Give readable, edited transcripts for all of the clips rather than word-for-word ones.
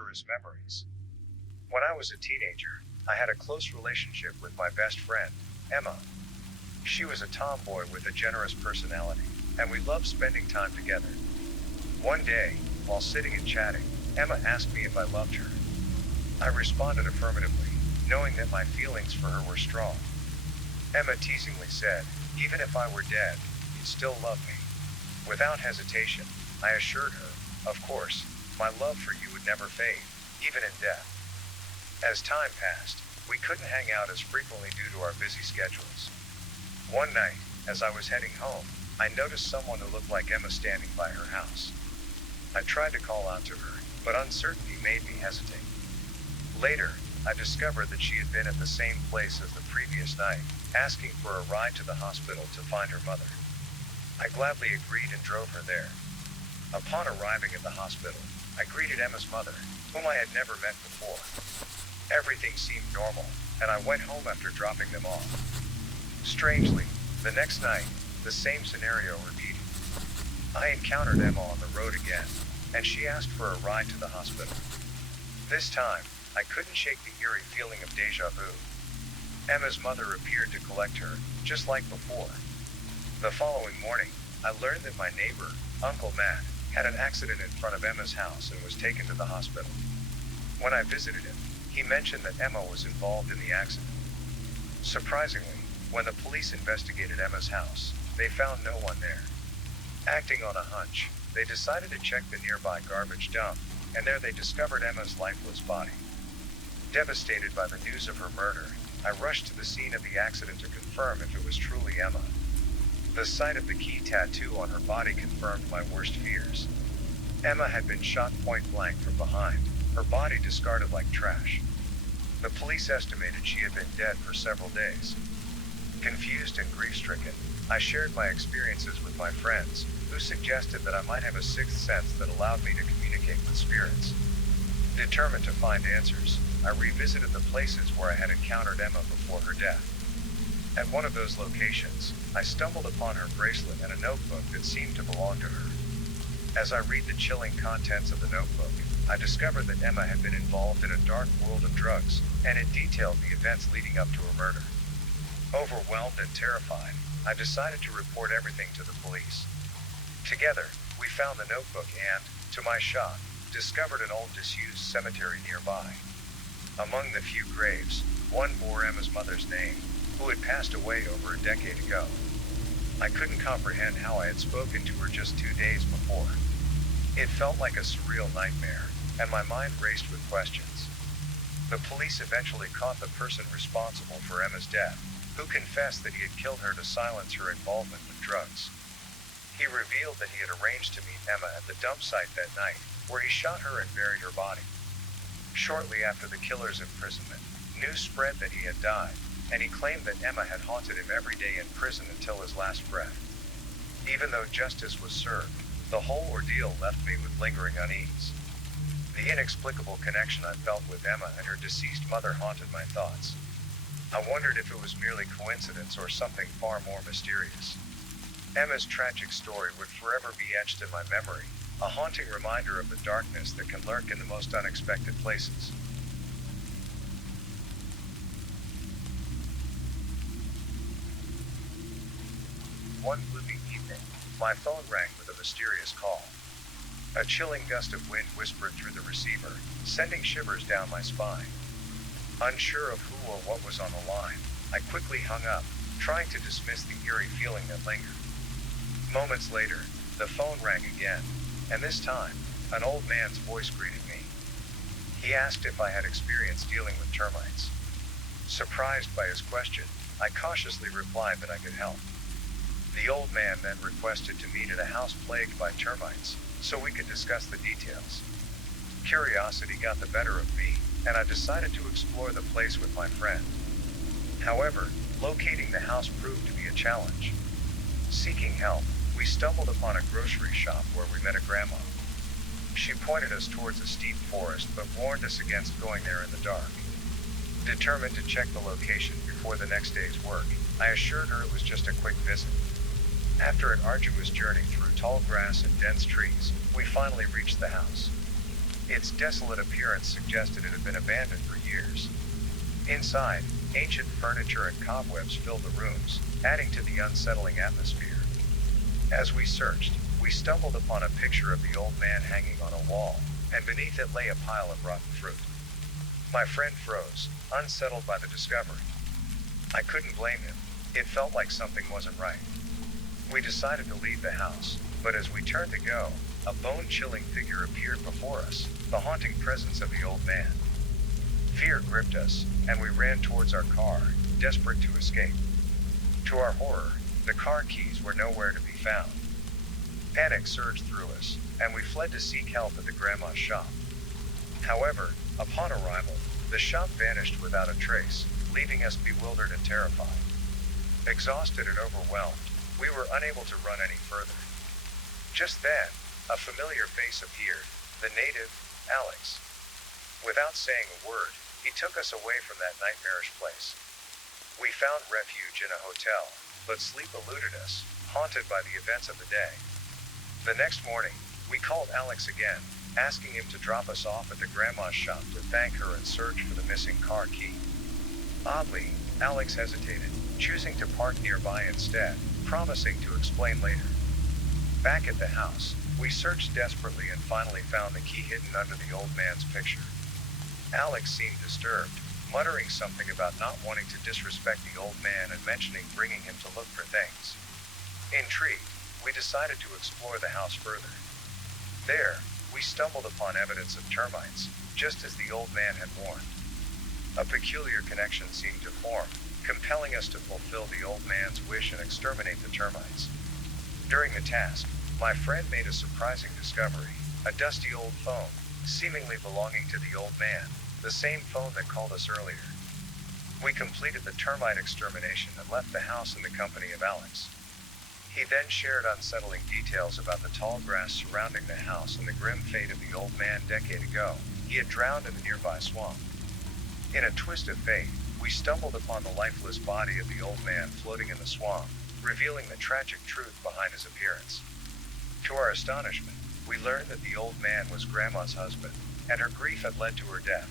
Murderous memories. When I was a teenager, I had a close relationship with my best friend, Emma. She was a tomboy with a generous personality, and we loved spending time together. One day, while sitting and chatting, Emma asked me if I loved her. I responded affirmatively, knowing that my feelings for her were strong. Emma teasingly said, "Even if I were dead, you'd still love me." Without hesitation, I assured her, of course, my love for you would never fade, even in death. As time passed, we couldn't hang out as frequently due to our busy schedules. One night, as I was heading home, I noticed someone who looked like Emma standing by her house. I tried to call out to her, but uncertainty made me hesitate. Later, I discovered that she had been at the same place as the previous night, asking for a ride to the hospital to find her mother. I gladly agreed and drove her there. Upon arriving at the hospital, I greeted Emma's mother, whom I had never met before. Everything seemed normal, and I went home after dropping them off. Strangely, the next night, the same scenario repeated. I encountered Emma on the road again, and she asked for a ride to the hospital. This time, I couldn't shake the eerie feeling of deja vu. Emma's mother appeared to collect her, just like before. The following morning, I learned that my neighbor, Uncle Matt, had an accident in front of Emma's house and was taken to the hospital. When I visited him, he mentioned that Emma was involved in the accident. Surprisingly, when the police investigated Emma's house, they found no one there. Acting on a hunch, they decided to check the nearby garbage dump, and there they discovered Emma's lifeless body. Devastated by the news of her murder, I rushed to the scene of the accident to confirm if it was truly Emma. The sight of the key tattoo on her body confirmed my worst fears. Emma had been shot point blank from behind, her body discarded like trash. The police estimated she had been dead for several days. Confused and grief-stricken, I shared my experiences with my friends, who suggested that I might have a sixth sense that allowed me to communicate with spirits. Determined to find answers, I revisited the places where I had encountered Emma before her death. At one of those locations, I stumbled upon her bracelet and a notebook that seemed to belong to her. As I read the chilling contents of the notebook, I discovered that Emma had been involved in a dark world of drugs, and it detailed the events leading up to her murder. Overwhelmed and terrified, I decided to report everything to the police. Together, we found the notebook and, to my shock, discovered an old disused cemetery nearby. Among the few graves, one bore Emma's mother's name, who had passed away over a decade ago. I couldn't comprehend how I had spoken to her just 2 days before. It felt like a surreal nightmare, and my mind raced with questions. The police eventually caught the person responsible for Emma's death, who confessed that he had killed her to silence her involvement with drugs. He revealed that he had arranged to meet Emma at the dump site that night, where he shot her and buried her body. Shortly after the killer's imprisonment, news spread that he had died, and he claimed that Emma had haunted him every day in prison until his last breath. Even though justice was served, the whole ordeal left me with lingering unease. The inexplicable connection I felt with Emma and her deceased mother haunted my thoughts. I wondered if it was merely coincidence or something far more mysterious. Emma's tragic story would forever be etched in my memory, a haunting reminder of the darkness that can lurk in the most unexpected places. One gloomy evening, my phone rang with a mysterious call. A chilling gust of wind whispered through the receiver, sending shivers down my spine. Unsure of who or what was on the line, I quickly hung up, trying to dismiss the eerie feeling that lingered. Moments later, the phone rang again, and this time, an old man's voice greeted me. He asked if I had experience dealing with termites. Surprised by his question, I cautiously replied that I could help. The old man then requested to meet at a house plagued by termites, so we could discuss the details. Curiosity got the better of me, and I decided to explore the place with my friend. However, locating the house proved to be a challenge. Seeking help, we stumbled upon a grocery shop where we met a grandma. She pointed us towards a steep forest but warned us against going there in the dark. Determined to check the location before the next day's work, I assured her it was just a quick visit. After an arduous journey through tall grass and dense trees, we finally reached the house. Its desolate appearance suggested it had been abandoned for years. Inside, ancient furniture and cobwebs filled the rooms, adding to the unsettling atmosphere. As we searched, we stumbled upon a picture of the old man hanging on a wall, and beneath it lay a pile of rotten fruit. My friend froze, unsettled by the discovery. I couldn't blame him. It felt like something wasn't right. We decided to leave the house, but as we turned to go, a bone-chilling figure appeared before us, the haunting presence of the old man. Fear gripped us, and we ran towards our car, desperate to escape. To our horror, the car keys were nowhere to be found. Panic surged through us, and we fled to seek help at the grandma's shop. However, upon arrival, the shop vanished without a trace, leaving us bewildered and terrified. Exhausted and overwhelmed, we were unable to run any further. Just then, a familiar face appeared, the native, Alex. Without saying a word, he took us away from that nightmarish place. We found refuge in a hotel, but sleep eluded us, haunted by the events of the day. The next morning, we called Alex again, asking him to drop us off at the grandma's shop to thank her and search for the missing car key. Oddly, Alex hesitated, choosing to park nearby instead, promising to explain later. Back at the house, we searched desperately and finally found the key hidden under the old man's picture. Alex seemed disturbed, muttering something about not wanting to disrespect the old man and mentioning bringing him to look for things. Intrigued, we decided to explore the house further. There, we stumbled upon evidence of termites, just as the old man had warned. A peculiar connection seemed to form, compelling us to fulfill the old man's wish and exterminate the termites. During the task, my friend made a surprising discovery, a dusty old phone, seemingly belonging to the old man, the same phone that called us earlier. We completed the termite extermination and left the house in the company of Alex. He then shared unsettling details about the tall grass surrounding the house and the grim fate of the old man decade ago. He had drowned in the nearby swamp. In a twist of fate, we stumbled upon the lifeless body of the old man floating in the swamp, revealing the tragic truth behind his appearance. To our astonishment, we learned that the old man was Grandma's husband, and her grief had led to her death.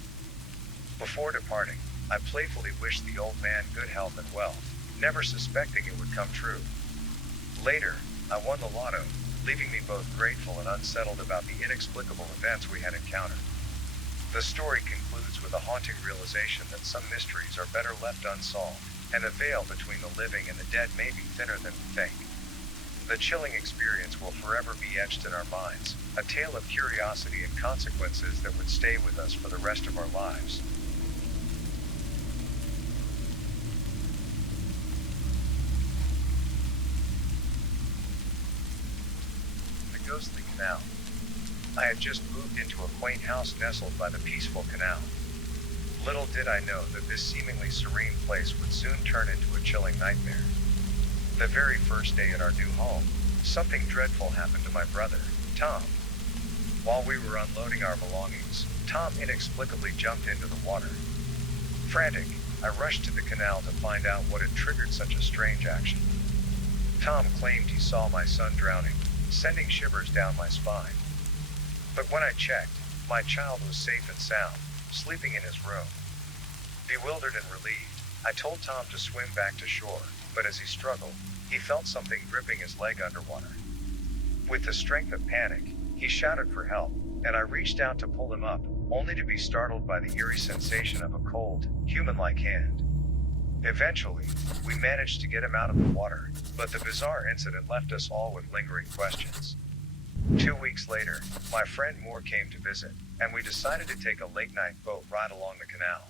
Before departing, I playfully wished the old man good health and wealth, never suspecting it would come true. Later, I won the lotto, leaving me both grateful and unsettled about the inexplicable events we had encountered. The story concludes with a haunting realization that some mysteries are better left unsolved, and the veil between the living and the dead may be thinner than we think. The chilling experience will forever be etched in our minds, a tale of curiosity and consequences that would stay with us for the rest of our lives. The ghostly canal. I had just moved into a quaint house nestled by the peaceful canal. Little did I know that this seemingly serene place would soon turn into a chilling nightmare. The very first day at our new home, something dreadful happened to my brother, Tom. While we were unloading our belongings, Tom inexplicably jumped into the water. Frantic, I rushed to the canal to find out what had triggered such a strange action. Tom claimed he saw my son drowning, sending shivers down my spine. But when I checked, my child was safe and sound, sleeping in his room. Bewildered and relieved, I told Tom to swim back to shore, but as he struggled, he felt something gripping his leg underwater. With the strength of panic, he shouted for help, and I reached out to pull him up, only to be startled by the eerie sensation of a cold, human-like hand. Eventually, we managed to get him out of the water, but the bizarre incident left us all with lingering questions. 2 weeks later, my friend Moore came to visit, and we decided to take a late-night boat ride along the canal.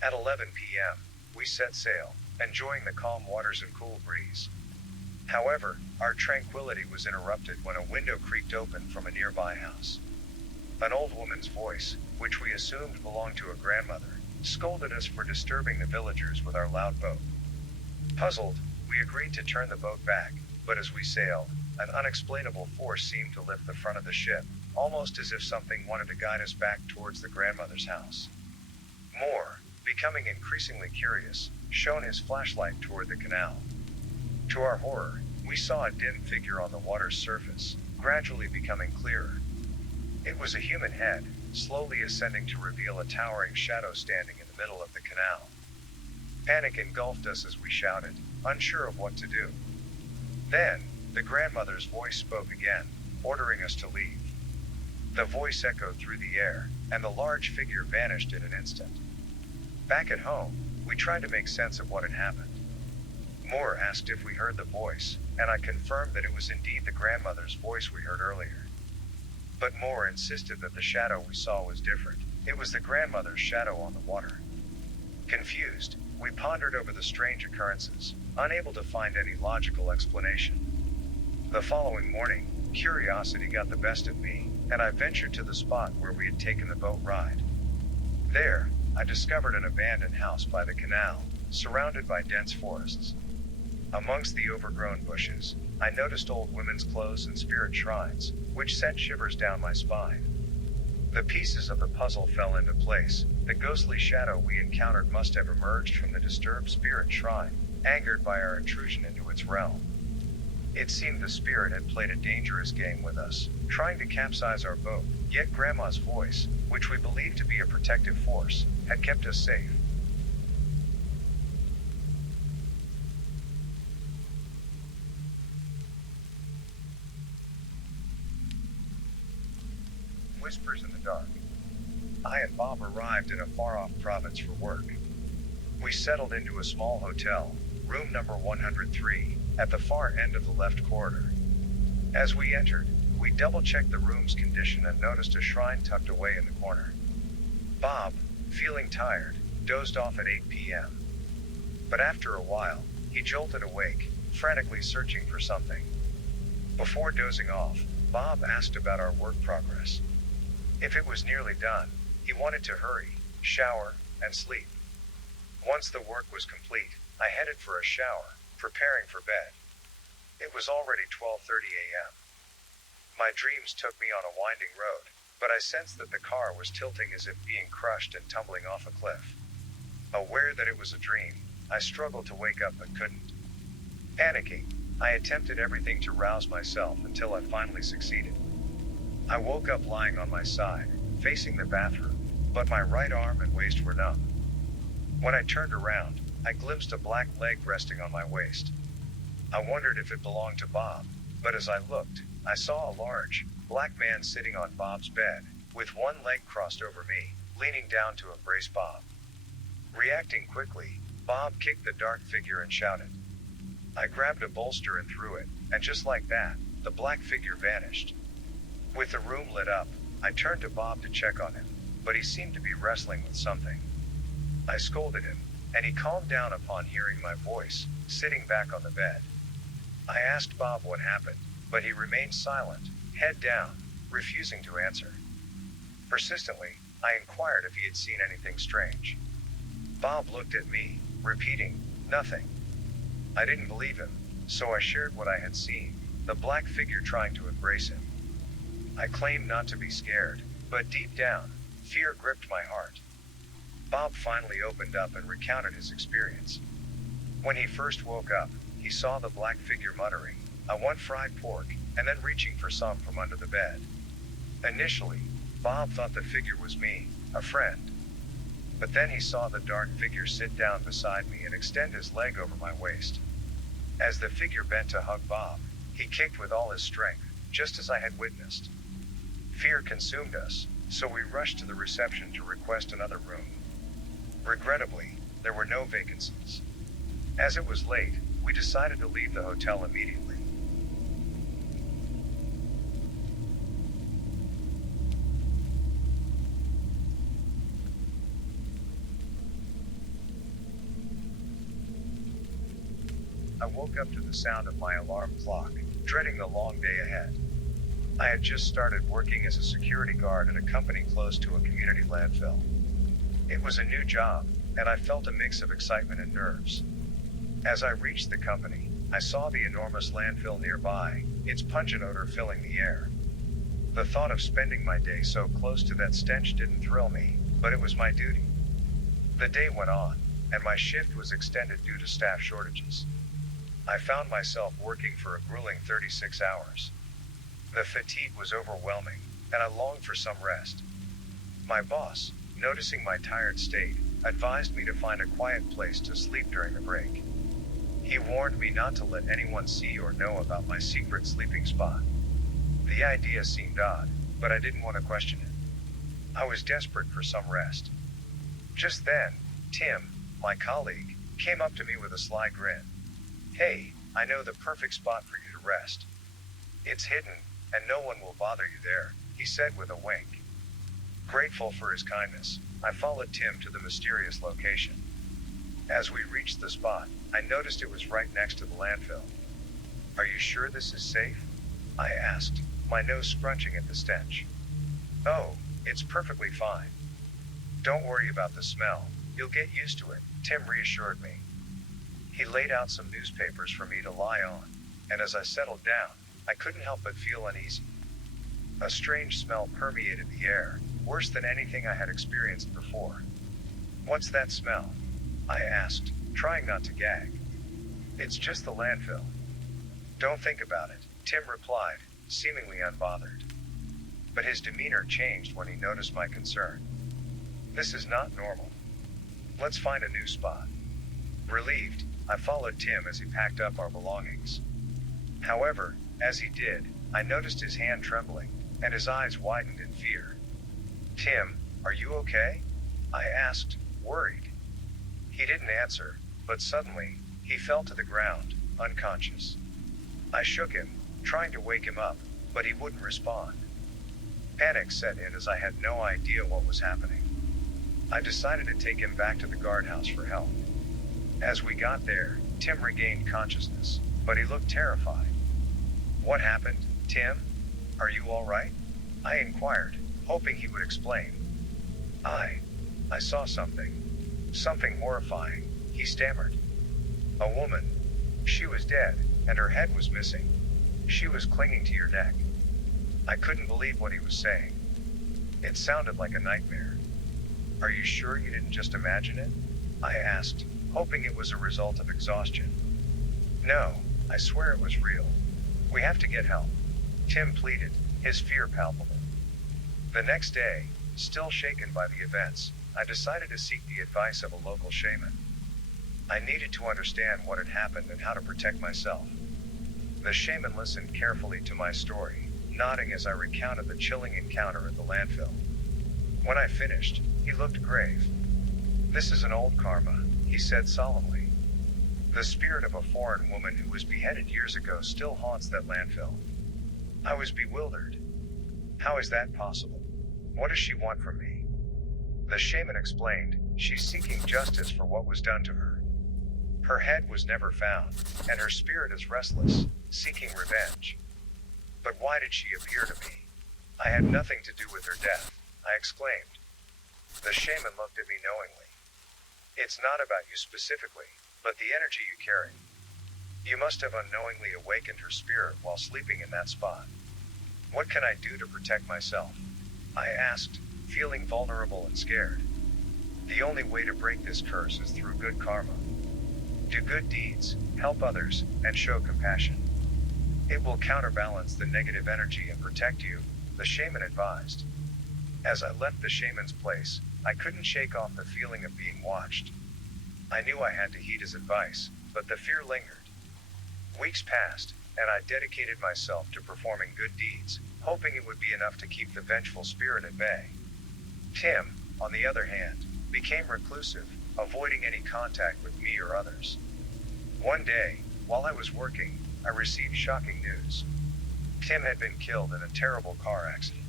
At 11 p.m., we set sail, enjoying the calm waters and cool breeze. However, our tranquility was interrupted when a window creaked open from a nearby house. An old woman's voice, which we assumed belonged to a grandmother, scolded us for disturbing the villagers with our loud boat. Puzzled, we agreed to turn the boat back, but as we sailed, an unexplainable force seemed to lift the front of the ship, almost as if something wanted to guide us back towards the grandmother's house. Moore, becoming increasingly curious, shone his flashlight toward the canal. To our horror, we saw a dim figure on the water's surface, gradually becoming clearer. It was a human head, slowly ascending to reveal a towering shadow standing in the middle of the canal. Panic engulfed us as we shouted, unsure of what to do. Then, the grandmother's voice spoke again, ordering us to leave. The voice echoed through the air, and the large figure vanished in an instant. Back at home, we tried to make sense of what had happened. Moore asked if we heard the voice, and I confirmed that it was indeed the grandmother's voice we heard earlier. But Moore insisted that the shadow we saw was different. It was the grandmother's shadow on the water. Confused, we pondered over the strange occurrences, unable to find any logical explanation. The following morning, curiosity got the best of me, and I ventured to the spot where we had taken the boat ride. There, I discovered an abandoned house by the canal, surrounded by dense forests. Amongst the overgrown bushes, I noticed old women's clothes and spirit shrines, which sent shivers down my spine. The pieces of the puzzle fell into place. The ghostly shadow we encountered must have emerged from the disturbed spirit shrine, angered by our intrusion into its realm. It seemed the spirit had played a dangerous game with us, trying to capsize our boat, yet Grandma's voice, which we believed to be a protective force, had kept us safe. Whispers in the dark. I and Bob arrived in a far-off province for work. We settled into a small hotel, room number 103, at the far end of the left corridor. As we entered, we double-checked the room's condition and noticed a shrine tucked away in the corner. Bob, feeling tired, dozed off at 8 p.m. But after a while, he jolted awake, frantically searching for something. Before dozing off, Bob asked about our work progress. If it was nearly done, he wanted to hurry, shower, and sleep. Once the work was complete, I headed for a shower, preparing for bed. It was already 12:30 a.m. My dreams took me on a winding road, but I sensed that the car was tilting as if being crushed and tumbling off a cliff. Aware that it was a dream, I struggled to wake up but couldn't. Panicking, I attempted everything to rouse myself until I finally succeeded. I woke up lying on my side, facing the bathroom, but my right arm and waist were numb. When I turned around, I glimpsed a black leg resting on my waist. I wondered if it belonged to Bob, but as I looked, I saw a large, black man sitting on Bob's bed, with one leg crossed over me, leaning down to embrace Bob. Reacting quickly, Bob kicked the dark figure and shouted. I grabbed a bolster and threw it, and just like that, the black figure vanished. With the room lit up, I turned to Bob to check on him, but he seemed to be wrestling with something. I scolded him, and he calmed down upon hearing my voice, sitting back on the bed. I asked Bob what happened, but he remained silent, head down, refusing to answer. Persistently, I inquired if he had seen anything strange. Bob looked at me, repeating, nothing. I didn't believe him, so I shared what I had seen, the black figure trying to embrace him. I claimed not to be scared, but deep down, fear gripped my heart. Bob finally opened up and recounted his experience. When he first woke up, he saw the black figure muttering, I want fried pork, and then reaching for some from under the bed. Initially, Bob thought the figure was me, a friend. But then he saw the dark figure sit down beside me and extend his leg over my waist. As the figure bent to hug Bob, he kicked with all his strength, just as I had witnessed. Fear consumed us, so we rushed to the reception to request another room. Regrettably, there were no vacancies. As it was late, we decided to leave the hotel immediately. I woke up to the sound of my alarm clock, dreading the long day ahead. I had just started working as a security guard at a company close to a community landfill. It was a new job, and I felt a mix of excitement and nerves. As I reached the company, I saw the enormous landfill nearby, its pungent odor filling the air. The thought of spending my day so close to that stench didn't thrill me, but it was my duty. The day went on, and my shift was extended due to staff shortages. I found myself working for a grueling 36 hours. The fatigue was overwhelming, and I longed for some rest. My boss, noticing my tired state, advised me to find a quiet place to sleep during the break. He warned me not to let anyone see or know about my secret sleeping spot. The idea seemed odd, but I didn't want to question it. I was desperate for some rest. Just then, Tim, my colleague, came up to me with a sly grin. "Hey, I know the perfect spot for you to rest. It's hidden, and no one will bother you there," he said with a wink. Grateful for his kindness, I followed Tim to the mysterious location. As we reached the spot, I noticed it was right next to the landfill. "Are you sure this is safe?" I asked, my nose scrunching at the stench. "Oh, it's perfectly fine. Don't worry about the smell, you'll get used to it," Tim reassured me. He laid out some newspapers for me to lie on, and as I settled down, I couldn't help but feel uneasy. A strange smell permeated the air, worse than anything I had experienced before. "What's that smell?" I asked, trying not to gag. "It's just the landfill. Don't think about it," Tim replied, seemingly unbothered. But his demeanor changed when he noticed my concern. "This is not normal. Let's find a new spot." Relieved, I followed Tim as he packed up our belongings. However, as he did, I noticed his hand trembling, and his eyes widened in fear. "Tim, are you okay?" I asked, worried. He didn't answer, but suddenly, he fell to the ground, unconscious. I shook him, trying to wake him up, but he wouldn't respond. Panic set in as I had no idea what was happening. I decided to take him back to the guardhouse for help. As we got there, Tim regained consciousness, but he looked terrified. "What happened, Tim? Are you all right?" I inquired, hoping he would explain. I saw something horrifying," he stammered. "A woman. She was dead, and her head was missing. She was clinging to your neck." I couldn't believe what he was saying. It sounded like a nightmare. "Are you sure you didn't just imagine it?" I asked, hoping it was a result of exhaustion. "No, I swear it was real. We have to get help," Tim pleaded, his fear palpable. The next day, still shaken by the events, I decided to seek the advice of a local shaman. I needed to understand what had happened and how to protect myself. The shaman listened carefully to my story, nodding as I recounted the chilling encounter at the landfill. When I finished, he looked grave. "This is an old karma," he said solemnly. "The spirit of a foreign woman who was beheaded years ago still haunts that landfill." I was bewildered. "How is that possible? What does she want from me?" The shaman explained, "She's seeking justice for what was done to her. Her head was never found, and her spirit is restless, seeking revenge." "But why did she appear to me? I had nothing to do with her death," I exclaimed. The shaman looked at me knowingly. "It's not about you specifically, but the energy you carry. You must have unknowingly awakened her spirit while sleeping in that spot. What can I do to protect myself?" I asked, feeling vulnerable and scared. "The only way to break this curse is through good karma. Do good deeds, help others, and show compassion. It will counterbalance the negative energy and protect you," the shaman advised. As I left the shaman's place, I couldn't shake off the feeling of being watched. I knew I had to heed his advice, but the fear lingered. Weeks passed, and I dedicated myself to performing good deeds, hoping it would be enough to keep the vengeful spirit at bay. Tim, on the other hand, became reclusive, avoiding any contact with me or others. One day, while I was working, I received shocking news. Tim had been killed in a terrible car accident.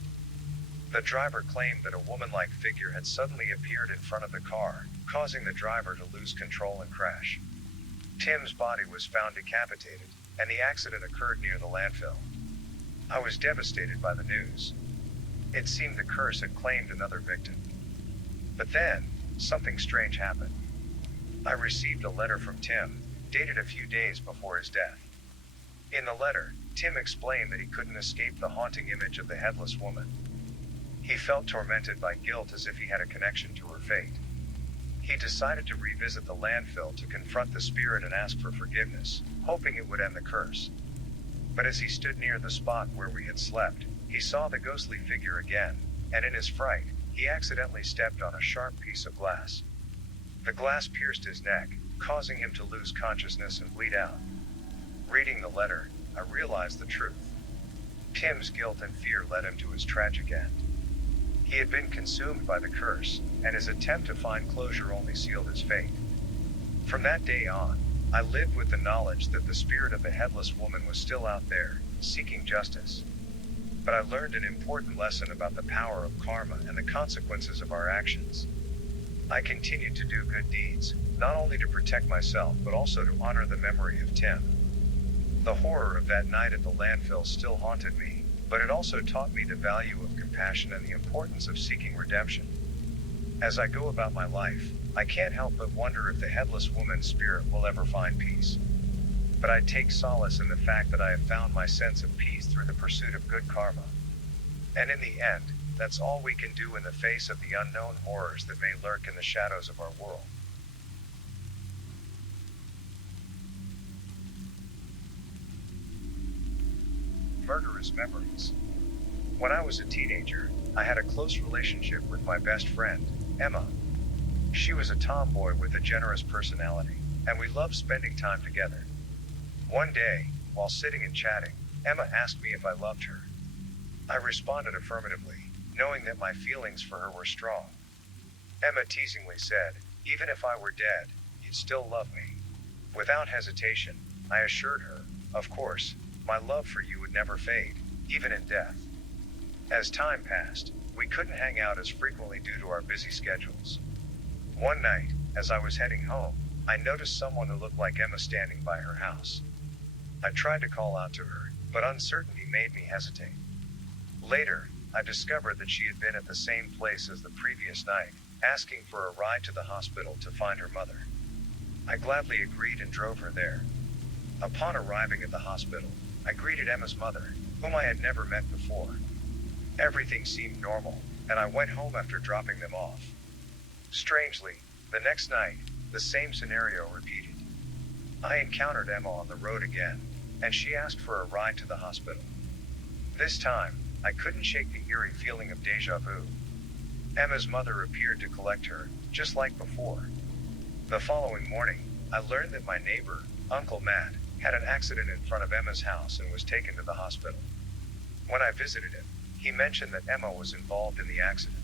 The driver claimed that a woman-like figure had suddenly appeared in front of the car, causing the driver to lose control and crash. Tim's body was found decapitated, and the accident occurred near the landfill. I was devastated by the news. It seemed the curse had claimed another victim. But then, something strange happened. I received a letter from Tim, dated a few days before his death. In the letter, Tim explained that he couldn't escape the haunting image of the headless woman. He felt tormented by guilt as if he had a connection to her fate. He decided to revisit the landfill to confront the spirit and ask for forgiveness, hoping it would end the curse. But as he stood near the spot where we had slept, he saw the ghostly figure again, and in his fright, he accidentally stepped on a sharp piece of glass. The glass pierced his neck, causing him to lose consciousness and bleed out. Reading the letter, I realized the truth. Tim's guilt and fear led him to his tragic end. He had been consumed by the curse, and his attempt to find closure only sealed his fate. From that day on, I lived with the knowledge that the spirit of the headless woman was still out there, seeking justice. But I learned an important lesson about the power of karma and the consequences of our actions. I continued to do good deeds, not only to protect myself but also to honor the memory of Tim. The horror of that night at the landfill still haunted me, but it also taught me the value of compassion and the importance of seeking redemption. As I go about my life, I can't help but wonder if the headless woman's spirit will ever find peace. But I take solace in the fact that I have found my sense of peace through the pursuit of good karma. And in the end, that's all we can do in the face of the unknown horrors that may lurk in the shadows of our world. Murderous memories. When I was a teenager, I had a close relationship with my best friend, Emma. She was a tomboy with a generous personality, and we loved spending time together. One day, while sitting and chatting, Emma asked me if I loved her. I responded affirmatively, knowing that my feelings for her were strong. Emma teasingly said, "Even if I were dead, you'd still love me." Without hesitation, I assured her, "Of course, my love for you would never fade, even in death." As time passed, we couldn't hang out as frequently due to our busy schedules. One night, as I was heading home, I noticed someone who looked like Emma standing by her house. I tried to call out to her, but uncertainty made me hesitate. Later, I discovered that she had been at the same place as the previous night, asking for a ride to the hospital to find her mother. I gladly agreed and drove her there. Upon arriving at the hospital, I greeted Emma's mother, whom I had never met before. Everything seemed normal, and I went home after dropping them off. Strangely, the next night, the same scenario repeated. I encountered Emma on the road again, and she asked for a ride to the hospital. This time, I couldn't shake the eerie feeling of déjà vu. Emma's mother appeared to collect her, just like before. The following morning, I learned that my neighbor, Uncle Matt, had an accident in front of Emma's house and was taken to the hospital. When I visited him, he mentioned that Emma was involved in the accident.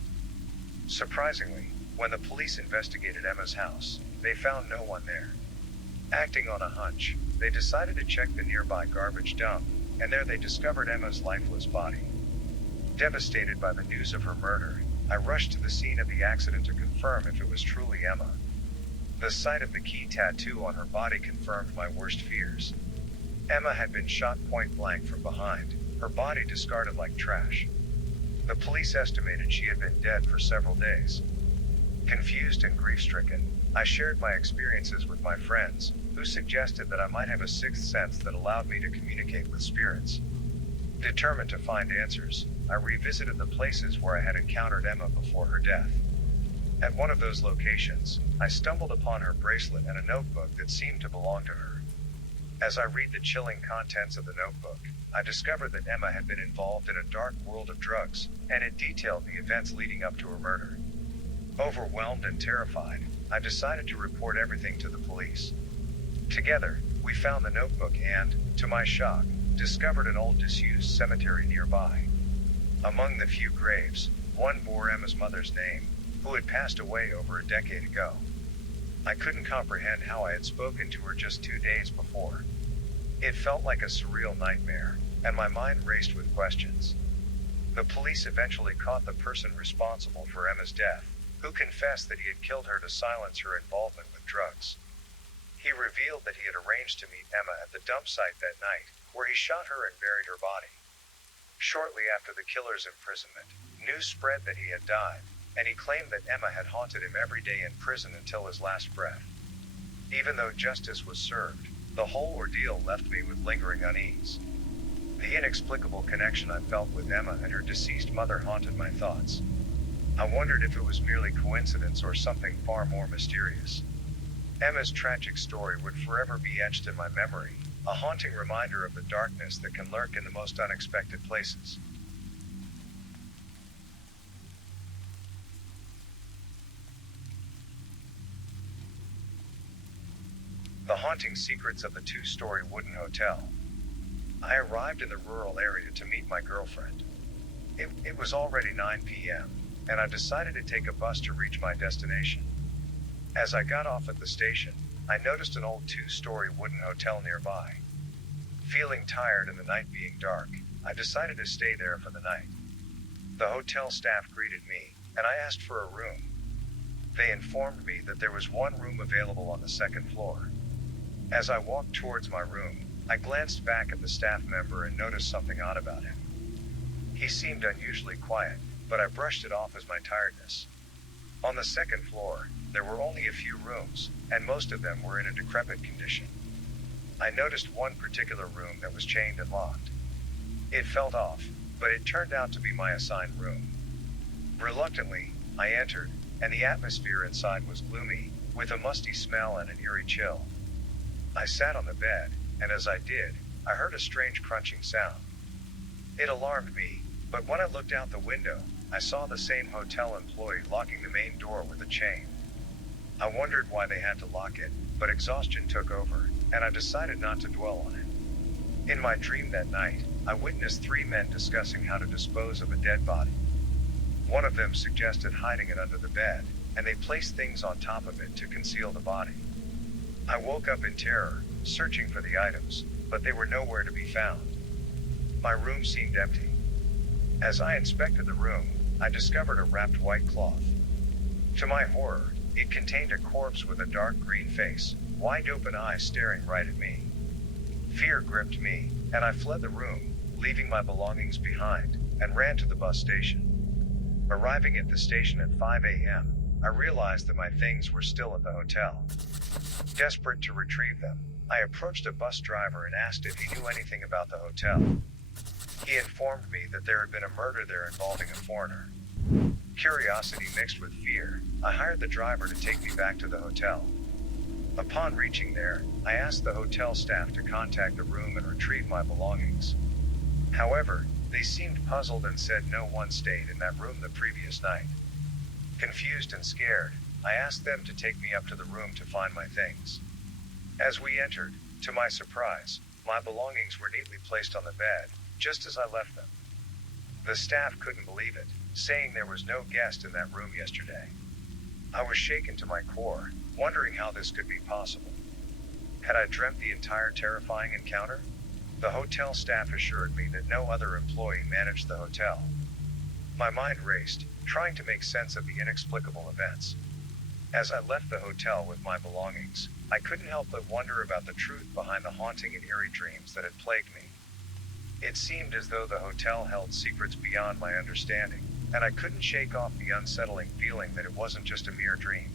Surprisingly, when the police investigated Emma's house, they found no one there. Acting on a hunch, they decided to check the nearby garbage dump, and there they discovered Emma's lifeless body. Devastated by the news of her murder, I rushed to the scene of the accident to confirm if it was truly Emma. The sight of the key tattoo on her body confirmed my worst fears. Emma had been shot point blank from behind, her body discarded like trash. The police estimated she had been dead for several days. Confused and grief-stricken, I shared my experiences with my friends, who suggested that I might have a sixth sense that allowed me to communicate with spirits. Determined to find answers, I revisited the places where I had encountered Emma before her death. At one of those locations, I stumbled upon her bracelet and a notebook that seemed to belong to her. As I read the chilling contents of the notebook, I discovered that Emma had been involved in a dark world of drugs, and it detailed the events leading up to her murder. Overwhelmed and terrified, I decided to report everything to the police. Together, we found the notebook and, to my shock, discovered an old disused cemetery nearby. Among the few graves, one bore Emma's mother's name, who had passed away over a decade ago. I couldn't comprehend how I had spoken to her just 2 days before. It felt like a surreal nightmare, and my mind raced with questions. The police eventually caught the person responsible for Emma's death, who confessed that he had killed her to silence her involvement with drugs. He revealed that he had arranged to meet Emma at the dump site that night, where he shot her and buried her body. Shortly after the killer's imprisonment, news spread that he had died, and he claimed that Emma had haunted him every day in prison until his last breath. Even though justice was served, the whole ordeal left me with lingering unease. The inexplicable connection I felt with Emma and her deceased mother haunted my thoughts. I wondered if it was merely coincidence or something far more mysterious. Emma's tragic story would forever be etched in my memory, a haunting reminder of the darkness that can lurk in the most unexpected places. The haunting secrets of the two-story wooden hotel. I arrived in the rural area to meet my girlfriend. It was already 9 p.m., and I decided to take a bus to reach my destination. As I got off at the station, I noticed an old two-story wooden hotel nearby. Feeling tired and the night being dark, I decided to stay there for the night. The hotel staff greeted me, and I asked for a room. They informed me that there was one room available on the second floor. As I walked towards my room, I glanced back at the staff member and noticed something odd about him. He seemed unusually quiet, but I brushed it off as my tiredness. On the second floor, there were only a few rooms, and most of them were in a decrepit condition. I noticed one particular room that was chained and locked. It felt off, but it turned out to be my assigned room. Reluctantly, I entered, and the atmosphere inside was gloomy, with a musty smell and an eerie chill. I sat on the bed, and as I did, I heard a strange crunching sound. It alarmed me, but when I looked out the window, I saw the same hotel employee locking the main door with a chain. I wondered why they had to lock it, but exhaustion took over, and I decided not to dwell on it. In my dream that night, I witnessed 3 men discussing how to dispose of a dead body. One of them suggested hiding it under the bed, and they placed things on top of it to conceal the body. I woke up in terror, searching for the items, but they were nowhere to be found. My room seemed empty. As I inspected the room, I discovered a wrapped white cloth. To my horror, it contained a corpse with a dark green face, wide open eyes staring right at me. Fear gripped me, and I fled the room, leaving my belongings behind, and ran to the bus station. Arriving at the station at 5 a.m., I realized that my things were still at the hotel. Desperate to retrieve them, I approached a bus driver and asked if he knew anything about the hotel. He informed me that there had been a murder there involving a foreigner. Curiosity mixed with fear, I hired the driver to take me back to the hotel. Upon reaching there, I asked the hotel staff to contact the room and retrieve my belongings. However, they seemed puzzled and said no one stayed in that room the previous night. Confused and scared, I asked them to take me up to the room to find my things. As we entered, to my surprise, my belongings were neatly placed on the bed, just as I left them. The staff couldn't believe it, saying there was no guest in that room yesterday. I was shaken to my core, wondering how this could be possible. Had I dreamt the entire terrifying encounter? The hotel staff assured me that no other employee managed the hotel. My mind raced, trying to make sense of the inexplicable events. As I left the hotel with my belongings, I couldn't help but wonder about the truth behind the haunting and eerie dreams that had plagued me. It seemed as though the hotel held secrets beyond my understanding, and I couldn't shake off the unsettling feeling that it wasn't just a mere dream.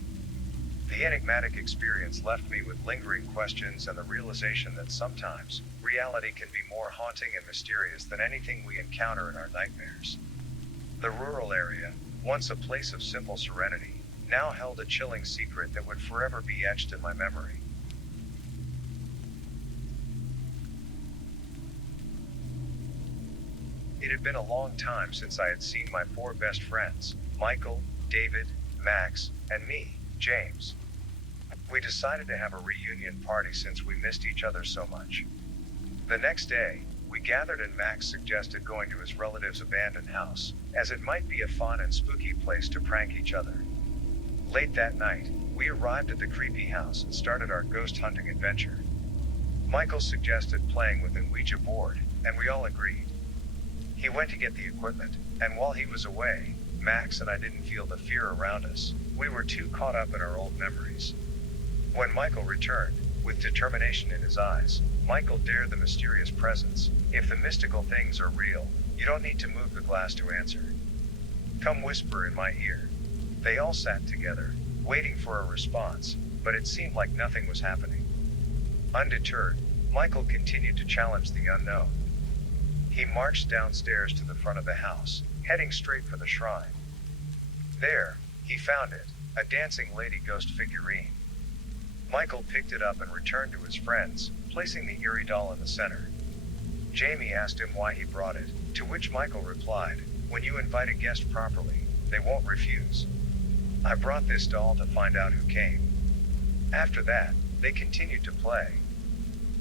The enigmatic experience left me with lingering questions and the realization that sometimes, reality can be more haunting and mysterious than anything we encounter in our nightmares. The rural area, once a place of simple serenity, now held a chilling secret that would forever be etched in my memory. It had been a long time since I had seen my 4 best friends, Michael, David, Max, and me, James. We decided to have a reunion party since we missed each other so much. The next day, we gathered and Max suggested going to his relative's abandoned house, as it might be a fun and spooky place to prank each other. Late that night, we arrived at the creepy house and started our ghost hunting adventure. Michael suggested playing with an Ouija board, and we all agreed. He went to get the equipment, and while he was away, Max and I didn't feel the fear around us. We were too caught up in our old memories. When Michael returned, with determination in his eyes, Michael dared the mysterious presence. If the mystical things are real, you don't need to move the glass to answer. Come whisper in my ear. They all sat together, waiting for a response, but it seemed like nothing was happening. Undeterred, Michael continued to challenge the unknown. He marched downstairs to the front of the house, heading straight for the shrine. There, he found it, a dancing lady ghost figurine. Michael picked it up and returned to his friends, placing the eerie doll in the center. Jamie asked him why he brought it, to which Michael replied, "When you invite a guest properly, they won't refuse. I brought this doll to find out who came." After that, They continued to play.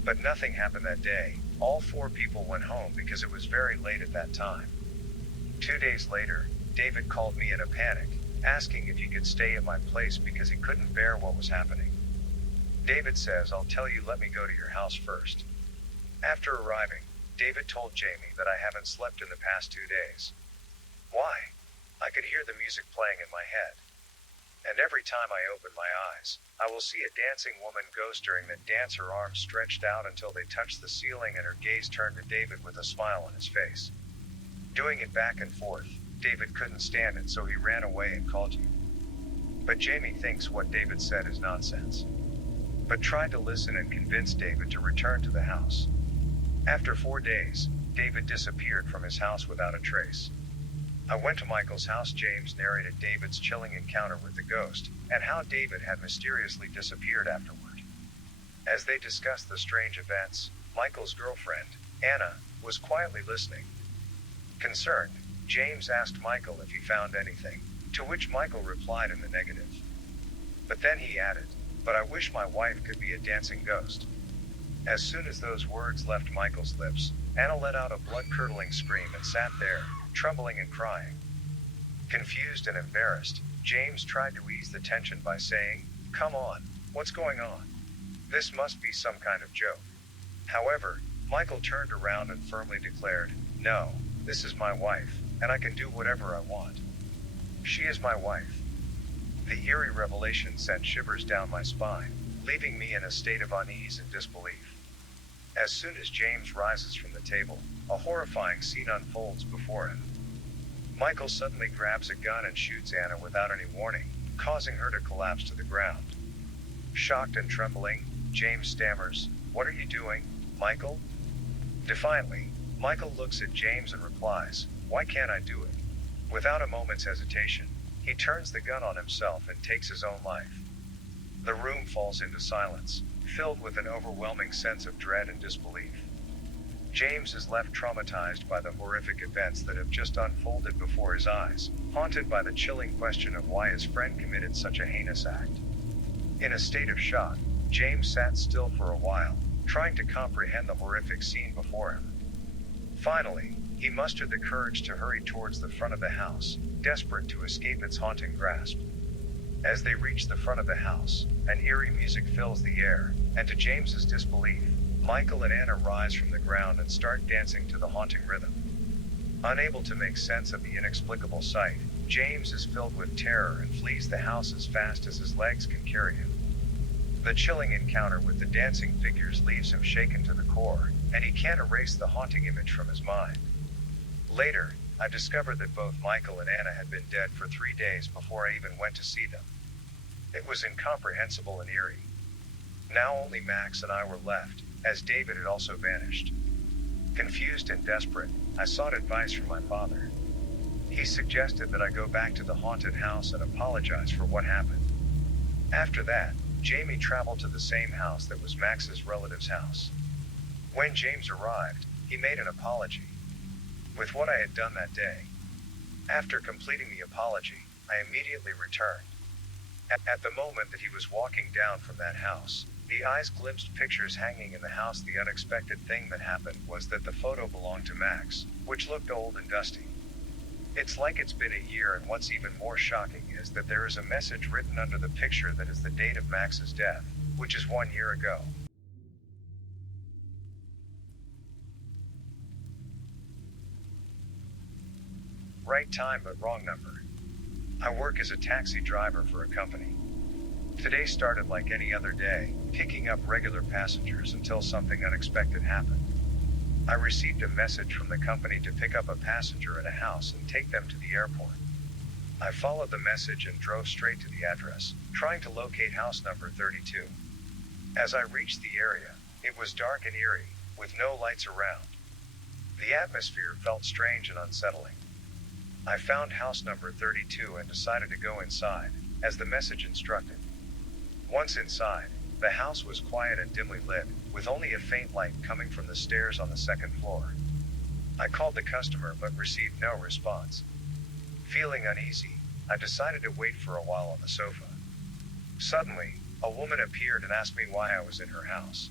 But nothing happened that day. All 4 people went home because it was very late at that time. 2 days later, David called me in a panic, asking if he could stay at my place because he couldn't bear what was happening. David says, "I'll tell you, let me go to your house first." After arriving, David told Jamie that I haven't slept in the past 2 days. Why? I could hear the music playing in my head. And every time I open my eyes, I will see a dancing woman ghost during the dance, her arms stretched out until they touch the ceiling and her gaze turned to David with a smile on his face. Doing it back and forth, David couldn't stand it, so he ran away and called you. But Jamie thinks what David said is nonsense, but tried to listen and convince David to return to the house. After 4 days, David disappeared from his house without a trace. I went to Michael's house. James narrated David's chilling encounter with the ghost, and how David had mysteriously disappeared afterward. As they discussed the strange events, Michael's girlfriend, Anna, was quietly listening. Concerned, James asked Michael if he found anything, to which Michael replied in the negative. But then he added, "But I wish my wife could be a dancing ghost." As soon as those words left Michael's lips, Anna let out a blood-curdling scream and sat there, trembling and crying. Confused and embarrassed, James tried to ease the tension by saying, "Come on, what's going on? This must be some kind of joke." However, Michael turned around and firmly declared, "No, this is my wife, and I can do whatever I want. She is my wife." The eerie revelation sent shivers down my spine, leaving me in a state of unease and disbelief. As soon as James rises from the table, a horrifying scene unfolds before him. Michael suddenly grabs a gun and shoots Anna without any warning, causing her to collapse to the ground. Shocked and trembling, James stammers, "What are you doing, Michael?" Defiantly, Michael looks at James and replies, "Why can't I do it?" Without a moment's hesitation, he turns the gun on himself and takes his own life. The room falls into silence, filled with an overwhelming sense of dread and disbelief. James is left traumatized by the horrific events that have just unfolded before his eyes, haunted by the chilling question of why his friend committed such a heinous act. In a state of shock, James sat still for a while, trying to comprehend the horrific scene before him. Finally, he mustered the courage to hurry towards the front of the house, desperate to escape its haunting grasp. As they reach the front of the house, an eerie music fills the air, and to James's disbelief, Michael and Anna rise from the ground and start dancing to the haunting rhythm. Unable to make sense of the inexplicable sight, James is filled with terror and flees the house as fast as his legs can carry him. The chilling encounter with the dancing figures leaves him shaken to the core, and he can't erase the haunting image from his mind. Later, I discovered that both Michael and Anna had been dead for 3 days before I even went to see them. It was incomprehensible and eerie. Now only Max and I were left, as David had also vanished. Confused and desperate, I sought advice from my father. He suggested that I go back to the haunted house and apologize for what happened. After that, Jamie traveled to the same house that was Max's relative's house. When James arrived, he made an apology with what I had done that day. After completing the apology, I immediately returned. At the moment that he was walking down from that house, the eyes glimpsed pictures hanging in the house. The unexpected thing that happened was that the photo belonged to Max, which looked old and dusty. It's like it's been a year, and what's even more shocking is that there is a message written under the picture that is the date of Max's death, which is 1 year ago. Right time but wrong number. I work as a taxi driver for a company. Today started like any other day, picking up regular passengers until something unexpected happened. I received a message from the company to pick up a passenger at a house and take them to the airport. I followed the message and drove straight to the address, trying to locate house number 32. As I reached the area, it was dark and eerie, with no lights around. The atmosphere felt strange and unsettling. I found house number 32 and decided to go inside, as the message instructed. Once inside, the house was quiet and dimly lit, with only a faint light coming from the stairs on the second floor. I called the customer but received no response. Feeling uneasy, I decided to wait for a while on the sofa. Suddenly, A woman appeared and asked me why I was in her house.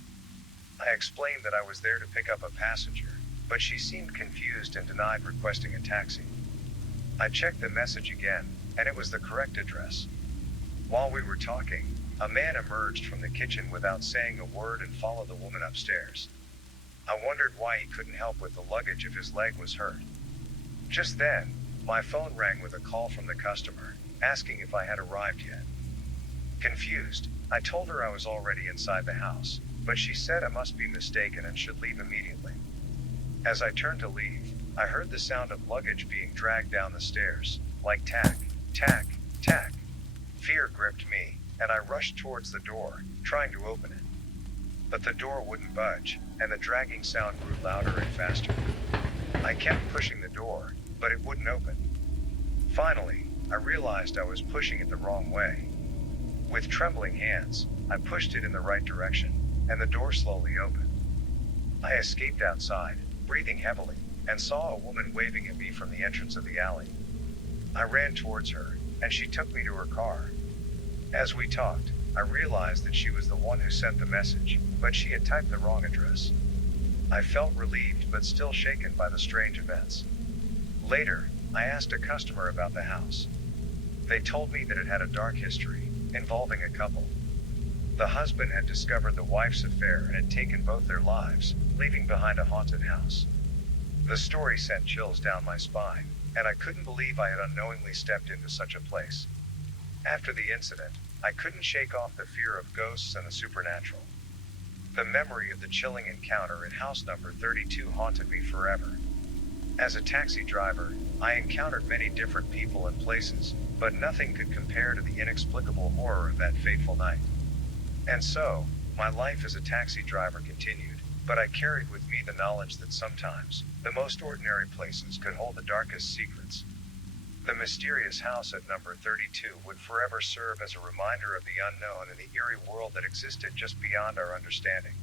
I explained that I was there to pick up a passenger, but she seemed confused and denied requesting a taxi. I checked the message again, and it was the correct address. While we were talking, a man emerged from the kitchen without saying a word and followed the woman upstairs. I wondered why he couldn't help with the luggage if his leg was hurt. Just then, my phone rang with a call from the customer, asking if I had arrived yet. Confused, I told her I was already inside the house, but she said I must be mistaken and should leave immediately. As I turned to leave, I heard the sound of luggage being dragged down the stairs, like tack, tack, tack. Fear gripped me, and I rushed towards the door, trying to open it. But the door wouldn't budge, and the dragging sound grew louder and faster. I kept pushing the door, but it wouldn't open. Finally, I realized I was pushing it the wrong way. With trembling hands, I pushed it in the right direction, and the door slowly opened. I escaped outside, breathing heavily, and saw a woman waving at me from the entrance of the alley. I ran towards her, and she took me to her car. As we talked, I realized that she was the one who sent the message, but she had typed the wrong address. I felt relieved but still shaken by the strange events. Later, I asked a customer about the house. They told me that it had a dark history, involving a couple. The husband had discovered the wife's affair and had taken both their lives, leaving behind a haunted house. The story sent chills down my spine, and I couldn't believe I had unknowingly stepped into such a place. After the incident, I couldn't shake off the fear of ghosts and the supernatural. The memory of the chilling encounter in house number 32 haunted me forever. As a taxi driver, I encountered many different people and places, but nothing could compare to the inexplicable horror of that fateful night. And so, my life as a taxi driver continued, but I carried with me the knowledge that sometimes, the most ordinary places could hold the darkest secrets. The mysterious house at number 32 would forever serve as a reminder of the unknown and the eerie world that existed just beyond our understanding.